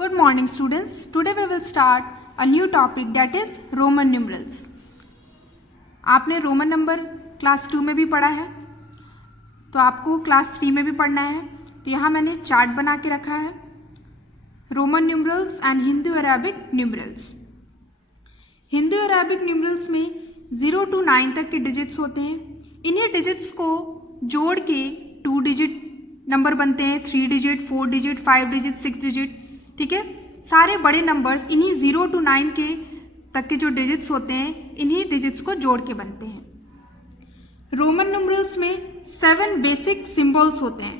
Good morning students. Today we will start a new topic that is Roman numerals. आपने Roman number class 2 में भी पढ़ा है तो आपको क्लास 3 में भी पढ़ना है। तो यहाँ मैंने चार्ट बना के रखा है Roman numerals and Hindu Arabic numerals. Hindu Arabic numerals में 0 to 9 तक के डिजिट्स होते हैं। इन्हीं डिजिट्स को जोड़ के 2 डिजिट नंबर बनते हैं, 3 डिजिट, 4 डिजिट, 5 डिजिट, 6 डिजिट। ठीक है, सारे बड़े नंबर्स इन्हीं 0 to 9 के तक के जो डिजिट्स होते हैं इन्हीं डिजिट्स को जोड़ के बनते हैं। रोमन न्यूमरल्स में 7 बेसिक सिंबल्स होते हैं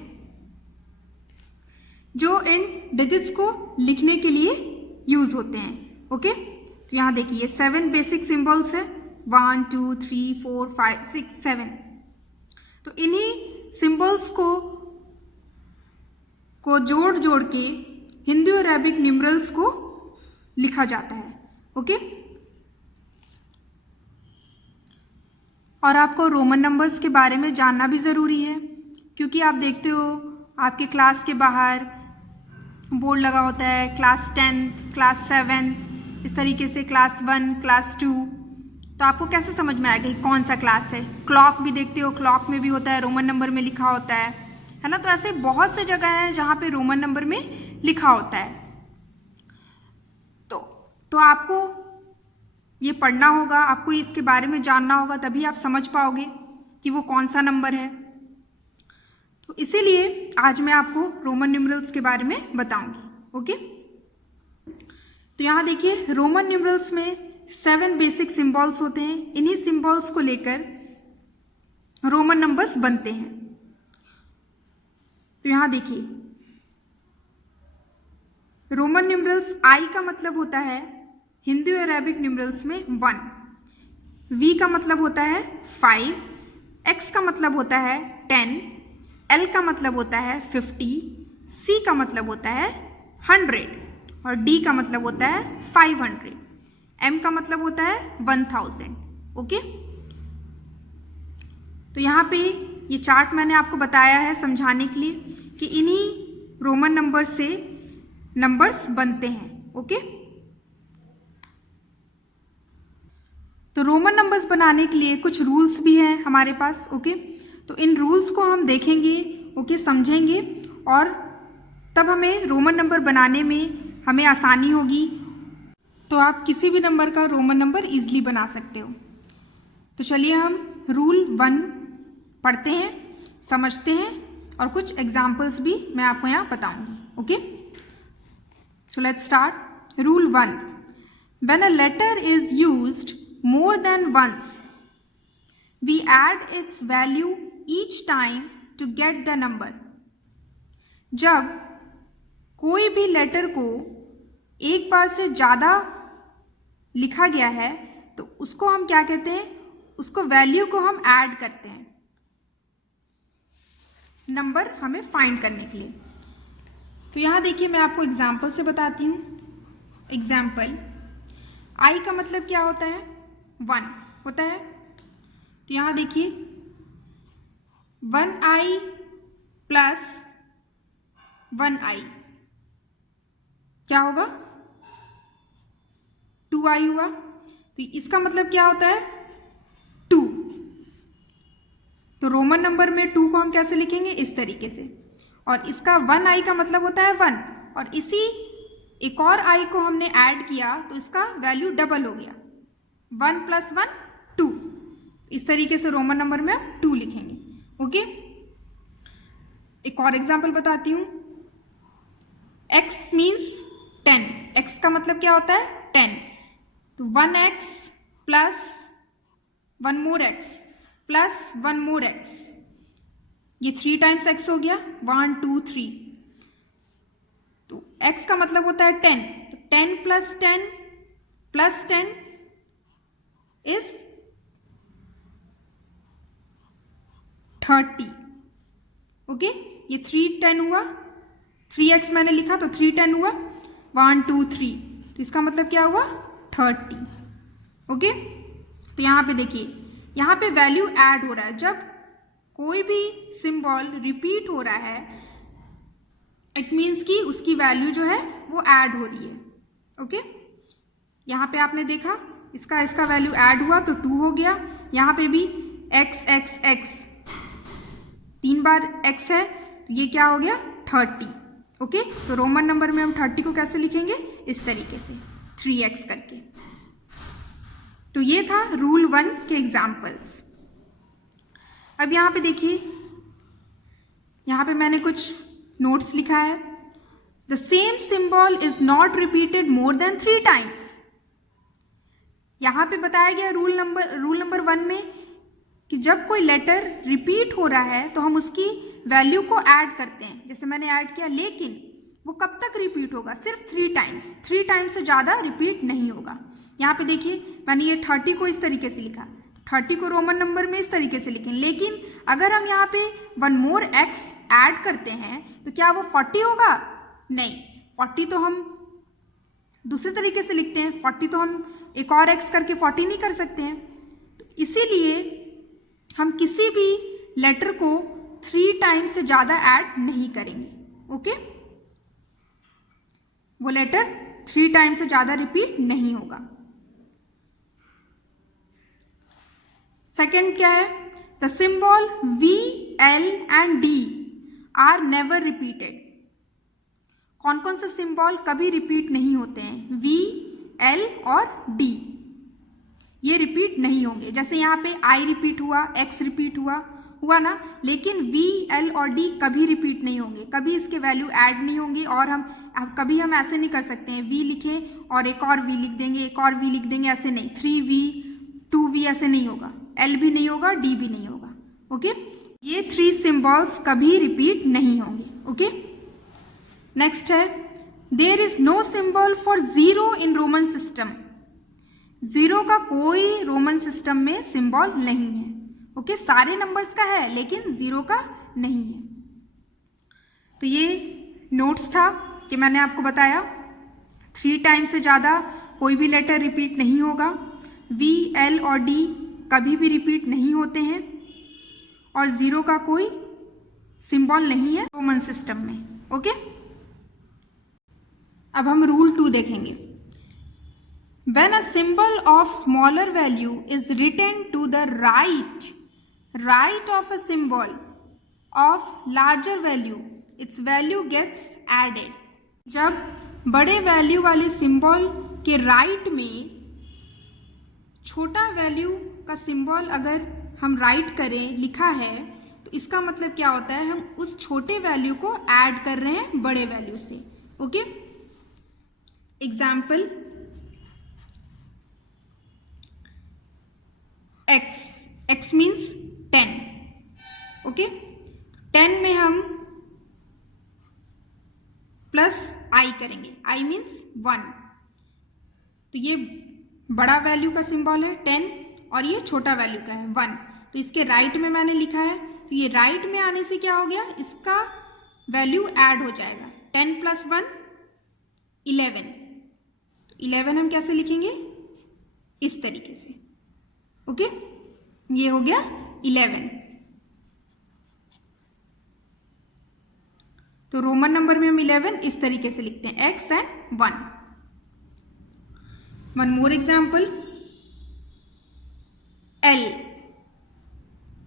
जो इन डिजिट्स को लिखने के लिए यूज होते हैं। ओके, तो यहाँ देखिए 7 बेसिक सिंबल्स है, 1 2 3 4 5 6 7। तो इन्हीं सिंबल्स को जोड़ जोड़ के हिंदू अरेबिक न्यूमरल्स को लिखा जाता है। ओके, और आपको रोमन नंबर्स के बारे में जानना भी ज़रूरी है क्योंकि आप देखते हो आपके क्लास के बाहर बोर्ड लगा होता है क्लास 10th, क्लास 7th, इस तरीके से क्लास 1, क्लास 2। तो आपको कैसे समझ में आएगा कि कौन सा क्लास है। क्लॉक भी देखते हो, क्लॉक में भी होता है, रोमन नंबर में लिखा होता है ना। तो ऐसे बहुत से जगह हैं जहाँ पे रोमन नंबर में लिखा होता है। तो आपको ये पढ़ना होगा, आपको इसके बारे में जानना होगा, तभी आप समझ पाओगे कि वो कौन सा नंबर है। तो इसीलिए आज मैं आपको रोमन न्यूमरल्स के बारे में बताऊंगी। ओके, तो यहाँ देखिए रोमन न्यूमरल्स में 7 बेसिक सिंबल्स होते हैं। इन्हीं सिंबल्स को लेकर रोमन नंबर्स बनते हैं। तो यहाँ देखिए रोमन न्यूमरल्स आई का मतलब होता है हिंदू अरेबिक न्यूमरल्स में 1, वी का मतलब होता है 5, एक्स का मतलब होता है 10, एल का मतलब होता है 50, सी का मतलब होता है 100 और डी का मतलब होता है 500, एम का मतलब होता है 1000। ओके, तो यहाँ पे ये चार्ट मैंने आपको बताया है समझाने के लिए कि इन्हीं रोमन नंबर से नंबर्स बनते हैं। ओके, तो रोमन नंबर्स बनाने के लिए कुछ रूल्स भी हैं हमारे पास। ओके, तो इन रूल्स को हम देखेंगे, ओके, समझेंगे और तब हमें रोमन नंबर बनाने में हमें आसानी होगी। तो आप किसी भी नंबर का रोमन नंबर इजीली बना सकते हो। तो चलिए हम रूल 1 पढ़ते हैं, समझते हैं और कुछ एग्जाम्पल्स भी मैं आपको यहाँ बताऊंगी। Okay, so let's start. Rule 1. When a letter is used more than once, we add its value each time to get the number. जब कोई भी लेटर को एक बार से ज़्यादा लिखा गया है तो उसको हम क्या कहते हैं, उसको वैल्यू को हम ऐड करते हैं नंबर हमें फाइंड करने के लिए। तो यहाँ देखिए मैं आपको एग्जाम्पल से बताती हूँ। एग्जाम्पल, आई का मतलब क्या होता है, 1 होता है। तो यहाँ देखिए 1i प्लस 1i क्या होगा, 2i हुआ। तो इसका मतलब क्या होता है, 2। तो रोमन नंबर में 2 को हम कैसे लिखेंगे, इस तरीके से। और इसका 1i का मतलब होता है 1 और इसी एक और i को हमने ऐड किया तो इसका वैल्यू डबल हो गया, 1 + 1 2। इस तरीके से रोमन नंबर में हम 2 लिखेंगे। ओके, एक और एग्जांपल बताती हूँ। x मीन्स 10, x का मतलब क्या होता है 10। तो 1x plus 1 more x plus 1 more x, ये 3 times x हो गया, 1 2 3। तो x का मतलब होता है 10, तो 10 + 10 + 10 इज 30। ओके, ये 3 10 हुआ, 3x मैंने लिखा तो 3 10 हुआ, 1 2 3। तो इसका मतलब क्या हुआ 30। ओके, तो यहाँ पे देखिए यहाँ पे वैल्यू ऐड हो रहा है। जब कोई भी सिंबल रिपीट हो रहा है इट मीन्स कि उसकी वैल्यू जो है वो ऐड हो रही है। ओके, यहाँ पे आपने देखा इसका वैल्यू ऐड हुआ तो 2 हो गया। यहाँ पे भी x x x 3 बार x है, ये क्या हो गया 30। ओके, तो रोमन नंबर में हम 30 को कैसे लिखेंगे, इस तरीके से 3x करके। तो ये था रूल 1 के एग्जाम्पल्स। अब यहाँ पे देखिए, यहाँ पे मैंने कुछ नोट्स लिखा है। The same symbol is not repeated more than 3 times. यहाँ पे बताया गया रूल नंबर 1 में कि जब कोई लेटर रिपीट हो रहा है तो हम उसकी वैल्यू को ऐड करते हैं, जैसे मैंने ऐड किया, लेकिन वो कब तक रिपीट होगा, सिर्फ 3 टाइम्स। 3 टाइम्स से ज़्यादा रिपीट नहीं होगा। यहाँ पे देखिए मैंने ये 30 को इस तरीके से लिखा, 30 को रोमन नंबर में इस तरीके से लिखें, लेकिन अगर हम यहाँ पे 1 मोर x ऐड करते हैं तो क्या वो 40 होगा, नहीं। 40 तो हम दूसरे तरीके से लिखते हैं, 40 तो हम एक और x करके 40 नहीं कर सकते हैं। तो इसीलिए हम किसी भी लेटर को 3 टाइम्स से ज़्यादा ऐड नहीं करेंगे। ओके, वो लेटर 3 टाइम्स से ज़्यादा रिपीट नहीं होगा। सेकेंड क्या है, the symbol V, L and D are never repeated. कौन कौन से सिंबल कभी रिपीट नहीं होते हैं, V, L और D, ये रिपीट नहीं होंगे। जैसे यहाँ पे I रिपीट हुआ, X रिपीट हुआ ना, लेकिन V, L और D कभी रिपीट नहीं होंगे, कभी इसके वैल्यू ऐड नहीं होंगे। और हम कभी हम ऐसे नहीं कर सकते हैं V लिखें और एक और V लिख देंगे, एक और V लिख देंगे, ऐसे नहीं। 3V 2V ऐसे नहीं होगा, L भी नहीं होगा, D भी नहीं होगा। ओके, ये 3 सिंबल्स कभी रिपीट नहीं होंगे। ओके, नेक्स्ट है, there is no symbol for 0 in Roman system. 0 का कोई रोमन सिस्टम में सिंबल नहीं है। ओके, सारे नंबर्स का है लेकिन 0 का नहीं है। तो ये नोट्स था कि मैंने आपको बताया 3 टाइम्स से ज़्यादा कोई भी लेटर रिपीट नहीं होगा। V, L और D कभी भी रिपीट नहीं होते हैं और 0 का कोई सिंबल नहीं है रोमन सिस्टम में। ओके, अब हम रूल 2 देखेंगे। When a symbol of smaller value is written to the right of a symbol of larger value, its value gets added। जब बड़े वैल्यू वाले सिंबल के राइट में छोटा वैल्यू का सिंबल अगर हम राइट करें, लिखा है, तो इसका मतलब क्या होता है, हम उस छोटे वैल्यू को ऐड कर रहे हैं बड़े वैल्यू से। Okay, example x means 10। Okay, 10 में हम प्लस i करेंगे, i मीन्स 1। तो ये बड़ा वैल्यू का सिंबल है 10 और ये छोटा वैल्यू का है 1। तो इसके राइट में मैंने लिखा है, तो ये राइट में आने से क्या हो गया, इसका वैल्यू ऐड हो जाएगा। 10 प्लस 1 11। तो 11 हम कैसे लिखेंगे, इस तरीके से। ओके, ये हो गया 11। तो रोमन नंबर में हम 11 इस तरीके से लिखते हैं, x and 1। One more example,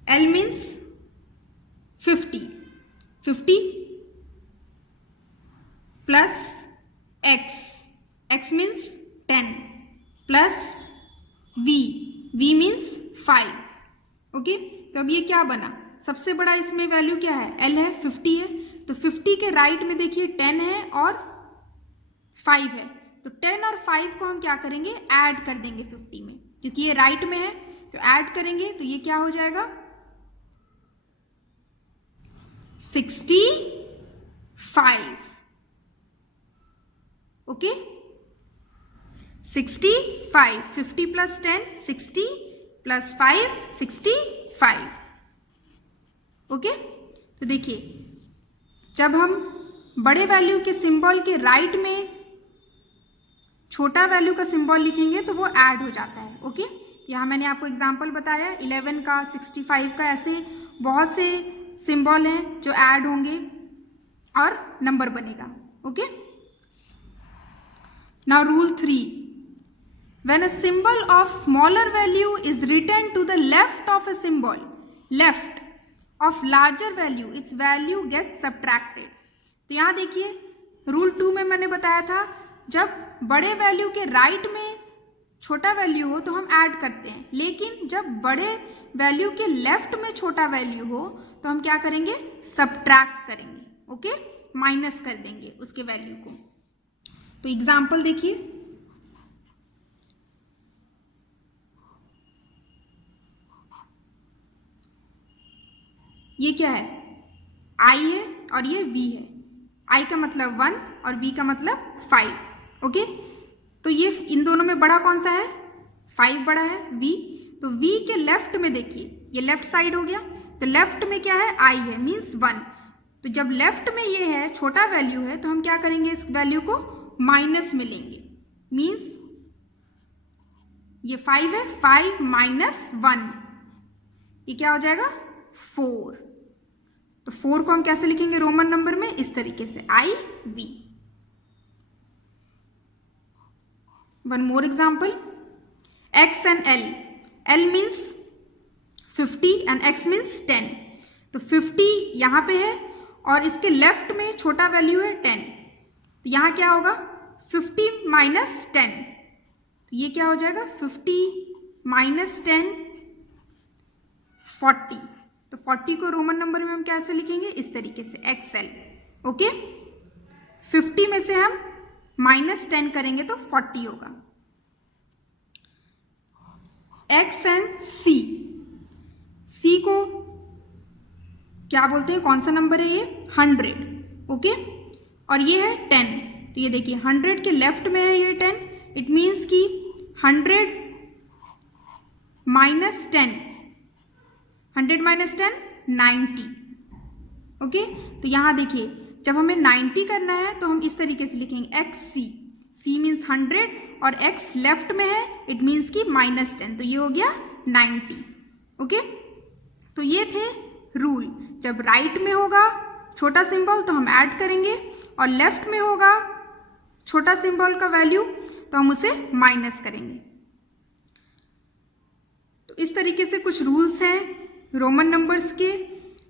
L means 50 plus x means 10 plus V means 5। Okay, तो अब ये क्या बना, सबसे बड़ा इसमें वैल्यू क्या है, L है, 50 है। तो 50 के राइट में देखिए 10 है और 5 है। तो 10 और 5 को हम क्या करेंगे, ऐड कर देंगे 50 में, क्योंकि ये राइट में है तो ऐड करेंगे। तो ये क्या हो जाएगा, 65। Okay, 65, 50 plus 10 60 plus 5 65। ओके, तो देखिए जब हम बड़े वैल्यू के सिंबल के राइट में छोटा वैल्यू का सिंबल लिखेंगे तो वो ऐड हो जाता है। ओके, यहाँ मैंने आपको एग्जांपल बताया 11 का, 65 का, ऐसे बहुत से सिंबल हैं जो ऐड होंगे और नंबर बनेगा। Okay, now rule 3, when a symbol of smaller value is written to the left of a symbol left of larger value, its value gets subtracted। तो यहाँ देखिए रूल 2 में मैंने बताया था जब बड़े वैल्यू के राइट में छोटा वैल्यू हो तो हम ऐड करते हैं, लेकिन जब बड़े वैल्यू के लेफ्ट में छोटा वैल्यू हो तो हम क्या करेंगे, सब्ट्रैक्ट करेंगे। ओके, माइनस कर देंगे उसके वैल्यू को। तो एग्जाम्पल देखिए, ये क्या है, i है और ये v है। i का मतलब 1 और v का मतलब 5। ओके, तो ये इन दोनों में बड़ा कौन सा है, 5 बड़ा है v। तो v के लेफ्ट में देखिए, ये लेफ्ट साइड हो गया, तो लेफ्ट में क्या है, i है, मीन्स 1। तो जब लेफ्ट में ये है, छोटा वैल्यू है, तो हम क्या करेंगे, इस वैल्यू को माइनस में लेंगे, मीन्स ये 5 है, 5 माइनस 1, ये क्या हो जाएगा, 4। तो 4 को हम कैसे लिखेंगे रोमन नंबर में, इस तरीके से IV। One more example, x and l, l means 50 and x means 10। तो 50 यहाँ पे है और इसके लेफ्ट में छोटा वैल्यू है 10, तो यहाँ क्या होगा, 50 माइनस 10, तो ये क्या हो जाएगा, 50 माइनस 10 40। तो 40 को रोमन नंबर में हम कैसे लिखेंगे, इस तरीके से XL। ओके, 50 में से हम माइनस 10 करेंगे तो 40 होगा। X एंड C, C को क्या बोलते हैं, कौन सा नंबर है ये, 100। ओके, और ये है 10, तो ये देखिए 100 के लेफ्ट में है ये 10, इट मीन्स कि 100 माइनस 10, 100 माइनस 10 90। ओके, तो यहाँ देखिए जब हमें 90 करना है तो हम इस तरीके से लिखेंगे XC, C मीन्स 100 और X लेफ्ट में है, इट मीन्स कि माइनस 10, तो ये हो गया 90। ओके, तो ये थे रूल, जब राइट में होगा छोटा सिंबल तो हम ऐड करेंगे और लेफ्ट में होगा छोटा सिंबल का वैल्यू तो हम उसे माइनस करेंगे। तो इस तरीके से कुछ रूल्स हैं रोमन नंबर्स के।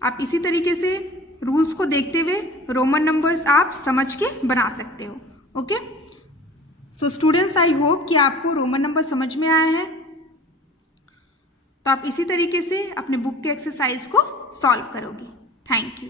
आप इसी तरीके से रूल्स को देखते हुए रोमन नंबर्स आप समझ के बना सकते हो। Okay, so students, I hope कि आपको रोमन नंबर समझ में आया है। तो आप इसी तरीके से अपने बुक के एक्सरसाइज को सॉल्व करोगे। Thank you.